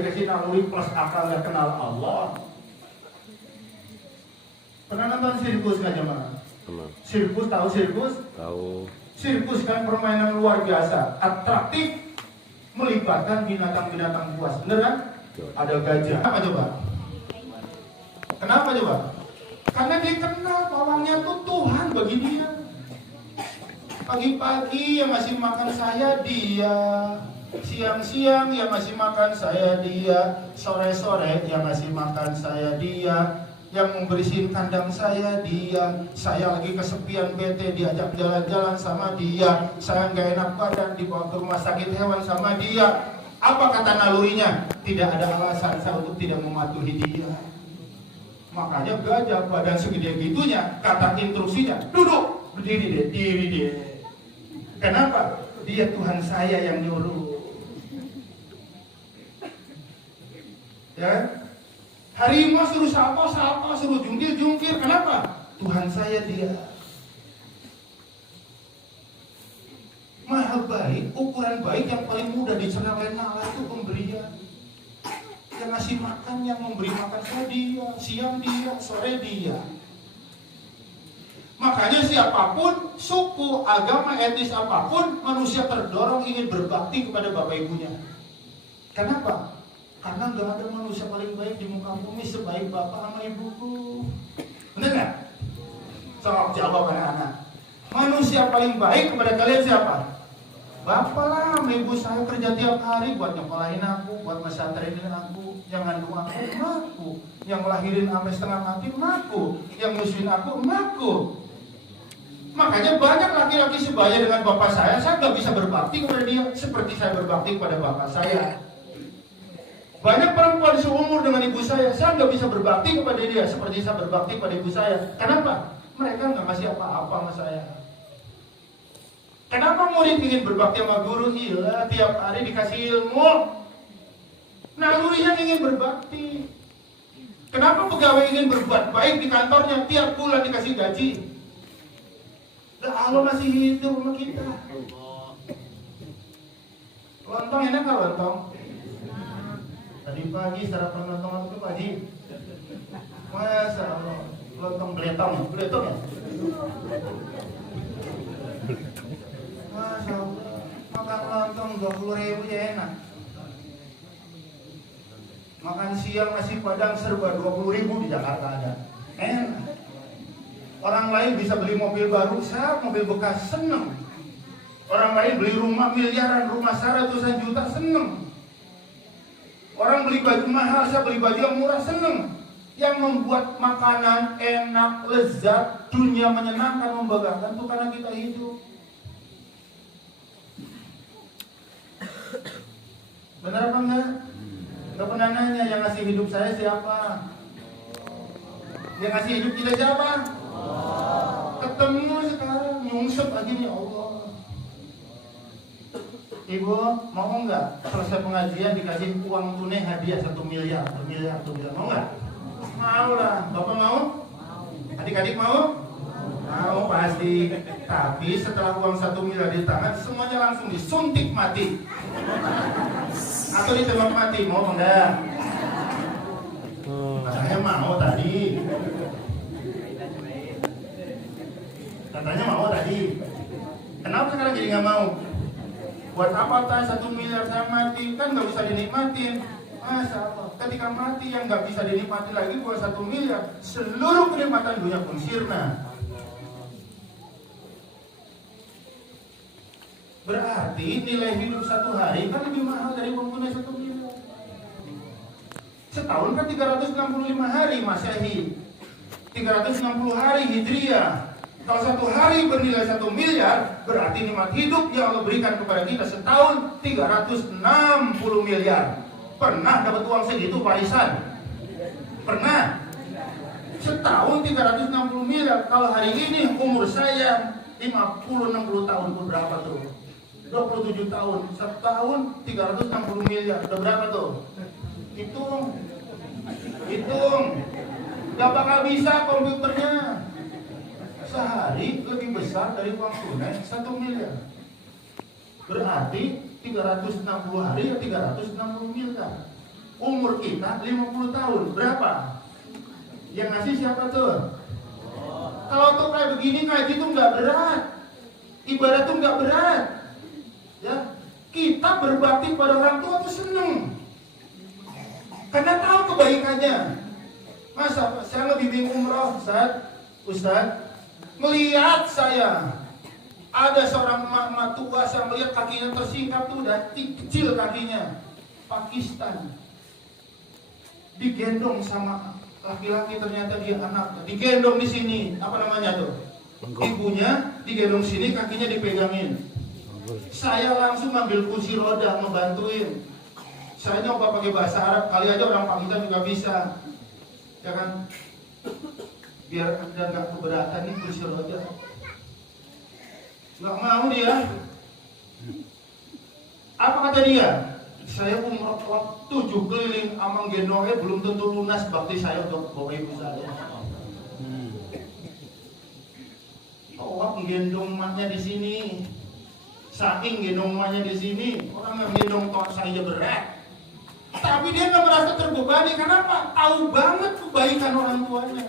dikasih naluri plus akal nggak kenal Allah. Pernah nonton sirkus nggak jemaah? Sirkus, tahu sirkus? Tahu. Sirkus kan permainan luar biasa, atraktif, melibatkan binatang-binatang buas, bener kan? Ada gajah. Kenapa coba? Kenapa coba? Karena dia kenal pawangnya tuh Tuhan bagi dia. Pagi-pagi yang masih makan saya dia, siang-siang yang masih makan saya dia, sore-sore yang masih makan saya dia, yang membersihin kandang saya dia, saya lagi kesepian bete diajak jalan-jalan sama dia, saya nggak enak badan dibawa ke rumah sakit hewan sama dia. Apa kata nalurinya? Tidak ada alasan saya untuk tidak mematuhi dia. Makanya gajah badan segede gitunya, kata instruksinya, duduk, berdiri deh. Kenapa? Dia Tuhan saya yang nyuruh. Ya, harimau suruh sapa, suruh jungkir. Kenapa? Tuhan saya dia. Maha baik, ukuran baik yang paling mudah dicerna oleh Allah itu pemberian. Yang ngasih makan, yang memberi makan saya dia, siang dia, sore dia. Makanya siapapun, suku, agama, etnis apapun, manusia terdorong ingin berbakti kepada bapak ibunya. Kenapa? Karena nggak ada manusia paling baik di muka bumi sebaik bapak sama ibuku. Benar nggak? Sok jawab anak-anak. Manusia paling baik kepada kalian siapa? Bapak lah, ibu saya kerja tiap hari buat nyekolahin aku, buat ngesanterin aku, yang ngandung aku, yang ngelahirin sampai setengah mati, aku, yang nyusuin aku. Makanya banyak laki-laki sebaya dengan bapak saya nggak bisa berbakti kepada dia seperti saya berbakti kepada bapak saya. Banyak perempuan seumur dengan ibu saya nggak bisa berbakti kepada dia seperti saya berbakti kepada ibu saya. Kenapa? Mereka nggak kasih apa-apa sama saya. Kenapa murid ingin berbakti sama guru? Gila, tiap hari dikasih ilmu. Nalurinya ingin berbakti. Kenapa pegawai ingin berbuat baik di kantornya? Tiap bulan dikasih gaji. Allah masih hidup sama kita. Lontong enak nggak lontong? Tadi pagi sarapan lontong apa tuh Pak Haji? Masa Allah, lontong beletong ya? Masa Allah, makan lontong 20.000 ya enak. Makan siang nasi padang serba 20.000 di Jakarta ada. Enak. Orang lain bisa beli mobil baru, saya mobil bekas seneng. Orang lain beli rumah miliaran, rumah saya ratusan juta seneng. Orang beli baju mahal, saya beli baju yang murah seneng. Yang membuat makanan enak, lezat, dunia menyenangkan, membanggakan itu karena kita hidup. Benar apa enggak? Gak pernah nanya yang ngasih hidup saya siapa? Yang ngasih hidup kita siapa? Ketemu sekarang nyungsep aja nih Allah. Ibu mau nggak selesai pengajian dikasih uang tunai hadiah 1 miliar, mau nggak? Mau lah. Bapak mau? Adik-adik mau? Mau pasti. Tapi setelah uang 1 miliar di tangan semuanya langsung disuntik mati. Atau ditembak mati, mau enggak? Katanya mau tadi. Katanya mau tadi. Kenapa sekarang jadi nggak mau? Buat apa tas 1 miliar saya mati? Kan nggak bisa dinikmatin. Masa Allah, ketika mati yang nggak bisa dinikmati lagi buat 1 miliar, seluruh kenikmatan dunia pun sirna. Berarti nilai hidup 1 hari kan lebih mahal dari uang tunai 1 miliar. Setahun kan 365 hari Masehi, 360 hari Hijriah. Kalau 1 hari bernilai 1 miliar, berarti nikmat hidup yang Allah berikan kepada kita setahun 360 miliar. Pernah dapat uang segitu warisan? Pernah? Setahun 360 miliar. Kalau hari ini umur saya 50-60 tahun, berapa tuh? 27 tahun. Setahun 360 miliar. Udah berapa tuh? Hitung. Gak bakal bisa komputernya. Sehari lebih besar dari uang tunai 1 miliar. Berarti 360 hari ya 360 miliar. Umur kita 50 tahun. Berapa? Yang ngasih siapa tuh? Kalau tuh kayak begini ngaji tuh nggak berat. Ibadah tuh nggak berat. Ya, kita berbakti pada orang tua tuh seneng. Karena tahu kebaikannya. Masa saya lebih bingung umroh, Ustaz, melihat saya ada seorang emak tua, saya melihat kakinya tersingkap tuh udah kecil kakinya. Pakistan. Digendong sama laki-laki, ternyata dia anak. Digendong di sini, apa namanya tuh? Ibunya digendong sini, kakinya dipegangin. Saya langsung ambil kursi roda ngebantuin. Saya nyoba pakai bahasa Arab, kali aja orang Pakistan juga bisa. Ya kan? Biar Anda nggak keberatan nih kursi roda. Nggak mau dia. Apa kata dia? Saya umroh 7 keliling, amang gendongnya belum tentu lunas bakti saya untuk bawa ibu saya. Tawak gendong emaknya di sini, saking gendong emaknya di sini, orang yang gendong tok saya berat. Tapi dia nggak merasa terbebani, kenapa? Tahu banget kebaikan orang tuanya.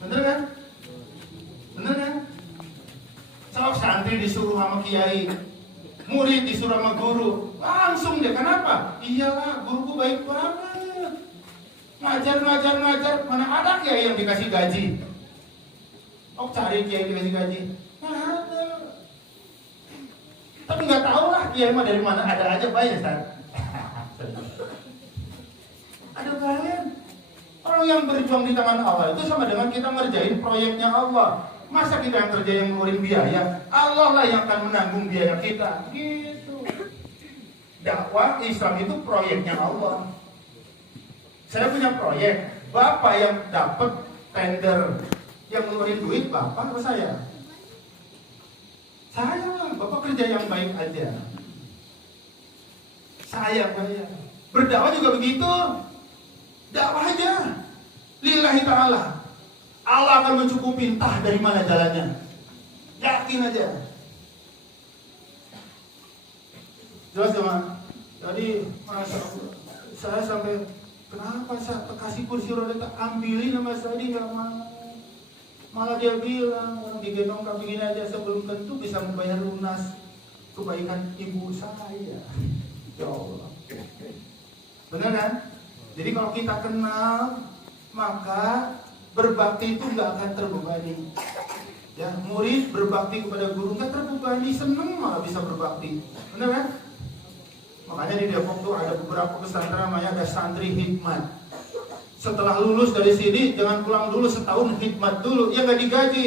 Bener kan? Bener kan? Kalau santri disuruh sama kiai, murid disuruh sama guru, langsung deh. Kenapa? Iyalah, guruku baik banget. Ngajar. Mana ada kiai yang dikasih gaji? Oh, cari kiai yang dikasih gaji. Nah, ada. Tapi nggak tahu lah kiai mah dari mana, ada aja baik, Ustaz. Ada kalian. Orang yang berjuang di tangan Allah itu sama dengan kita ngerjain proyeknya Allah. Masa kita yang kerja yang ngeluarin biaya? Allah lah yang akan menanggung biaya kita. Gitu. Dakwah Islam itu proyeknya Allah. Saya punya proyek. Bapak yang dapat tender, yang ngeluarin duit, Bapak atau saya? Saya lah. Bapak kerja yang baik aja. Saya bayar. Berdakwah juga begitu. Dakwah aja. Lillahi ta'ala. Allah akan mencukupi, entah dari mana jalannya. Yakin aja. Jelas teman. Jadi saya sampai, kenapa saya kasih kursi roda, tak ambilin sama saya, nggak mau. Malah dia bilang, orang digendong kaki gini aja sebelum tentu bisa membayar lunas kebaikan ibu saya. Ya Allah. Benar kan? Jadi kalau kita kenal, maka berbakti itu nggak akan terbebani. Ya, murid berbakti kepada guru nggak terbebani, seneng malah bisa berbakti. Benar kan? Makanya di Depok tuh ada beberapa pesantren namanya ada santri hikmat. Setelah lulus dari sini jangan pulang dulu, setahun hikmat dulu, ya nggak digaji.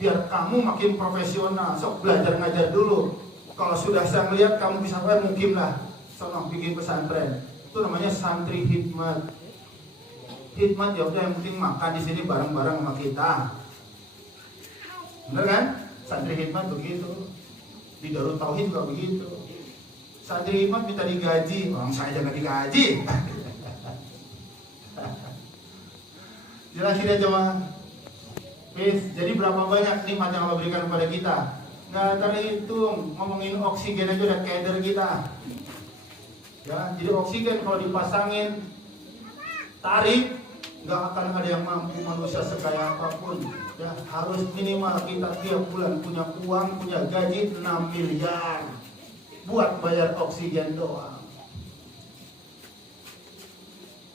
Biar kamu makin profesional, sok belajar ngajar dulu. Kalau sudah saya melihat kamu bisa mungkin lah, sono bikin pesantren. Itu namanya santri hikmat. Hikmat ya udah, yang penting makan di sini bareng-bareng sama kita. Bener kan? Santri hikmat begitu. Di Darut Tauhid juga begitu. Santri hikmat minta digaji, orang saya jangan digaji. Jelasin aja mah. Jadi berapa banyak nikmat yang Allah berikan kepada kita? Nggak terhitung. Ngomongin oksigen aja udah keder kita. Ya, jadi oksigen kalau dipasangin, tarik, nggak akan ada yang mampu manusia sekaya apapun. Ya, harus minimal kita tiap bulan punya uang, punya gaji 6 miliar buat bayar oksigen doang.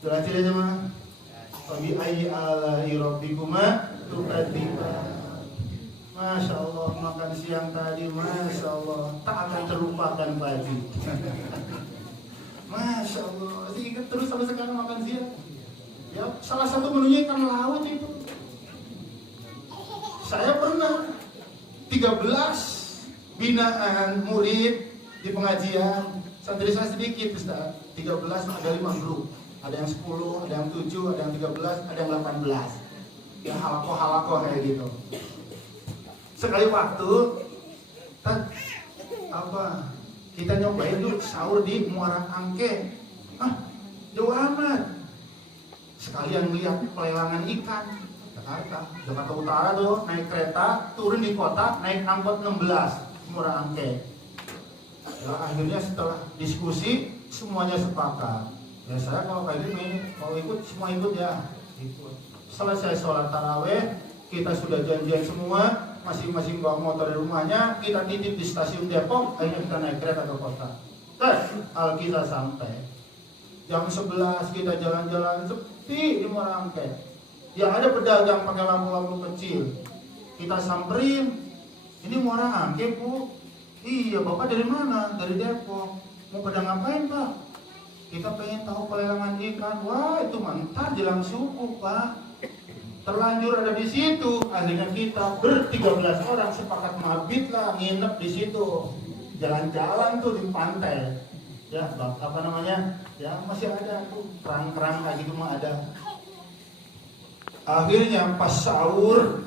Jelasin aja mah. Abi ayyi ala'i rabbikuma tukadziban. Masya Allah, makan siang tadi, Masya Allah, tak akan terlupakan pagi. Masya Allah, ingat terus sampai sekarang makan siang. Ya, salah satu menunya ikan laut itu. Saya pernah 13 binaan murid di pengajian. Santri saya sedikit, Ustaz. 13 ada 5 grup. Ada yang 10, ada yang 7, ada yang 13, ada yang 18. Ya halakoh kayak gitu. Sekali waktu kita nyobain dulu sahur di Muara Angke. Jauh amat. Sekalian lihat pelelangan ikan. Jakarta Utara tuh, naik kereta, turun di kota, naik angkot 16 Muara Angke. Ya, akhirnya setelah diskusi semuanya sepakat. Ya saya kalau kayak gini, kalau ikut semua ikut ya. Ikut. Selesai sholat taraweh, kita sudah janjian semua, masing-masing bawa motor dari rumahnya, kita titip di stasiun Depok, akhirnya kita naik kereta ke kota. Kita sampai. Jam 11 kita jalan-jalan sepi di Muara Angke. Ya ada pedagang pakai lampu-lampu kecil. Kita samperin. Ini Muara Angke, Bu. Iya, Bapak dari mana? Dari Depok. Mau pada ngapain, Pak? Kita pengen tahu pelelangan ikan. Wah, itu mantap jelang subuh, Pak. Terlanjur ada di situ. Akhirnya kita ber-13 orang sepakat mabit lah, nginep di situ. Jalan-jalan tuh di pantai. Ya, apa namanya? Ya, masih ada tuh kerang-kerang kayak gitu mah ada. Akhirnya pas sahur,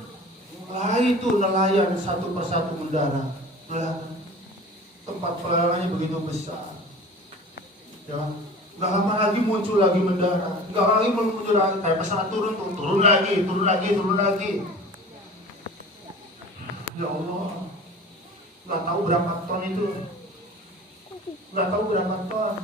mulai tuh nelayan satu persatu mendarat. Tempat pelelangannya begitu besar. Ya, nggak lama lagi muncul lagi mendarat. Nggak lagi muncul lagi kayak pesawat turun tuh, turun lagi. Ya Allah, nggak tahu berapa ton itu. Nggak tahu berapa ton.